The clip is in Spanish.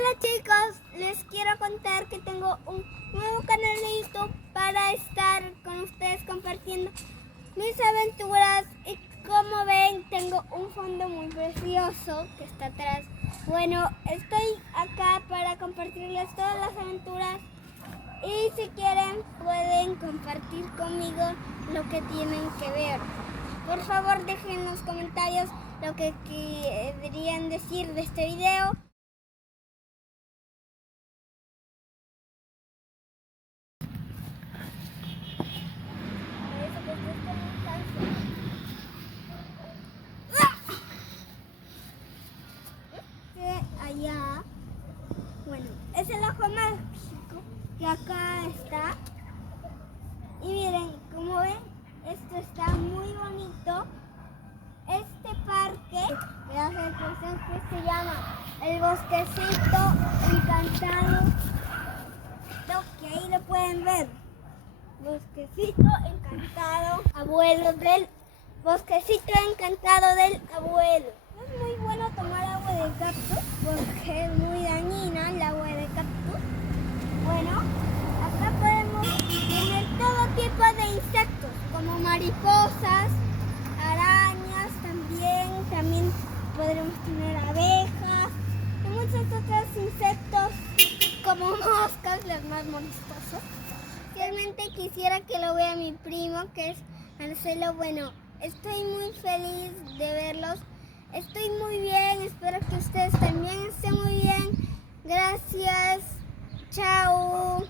Hola chicos, les quiero contar que tengo un nuevo canal de YouTube para estar con ustedes compartiendo mis aventuras y como ven tengo un fondo muy precioso que está atrás. Bueno, estoy acá para compartirles todas las aventuras y si quieren pueden compartir conmigo lo que tienen que ver. Por favor dejen en los comentarios lo que querrían decir de este video. Allá, bueno, es el ojo mágico que acá está. Y miren, como ven, esto está muy bonito. Este parque, que se llama el Bosquecito Encantado, que ahí lo pueden ver. Bosquecito Encantado, abuelo del Bosquecito Encantado del abuelo. No es muy bueno tomar agua de cactus porque es muy dañina el agua de cactus. Bueno, acá podemos tener todo tipo de insectos como mariposas, arañas también podremos tener abejas y muchos otros insectos como moscas, las más molestosas. Realmente quisiera que lo vea mi primo, que es Marcelo. Bueno, estoy muy feliz de verlos. Estoy muy bien, espero que ustedes también estén muy bien. Gracias. Chao.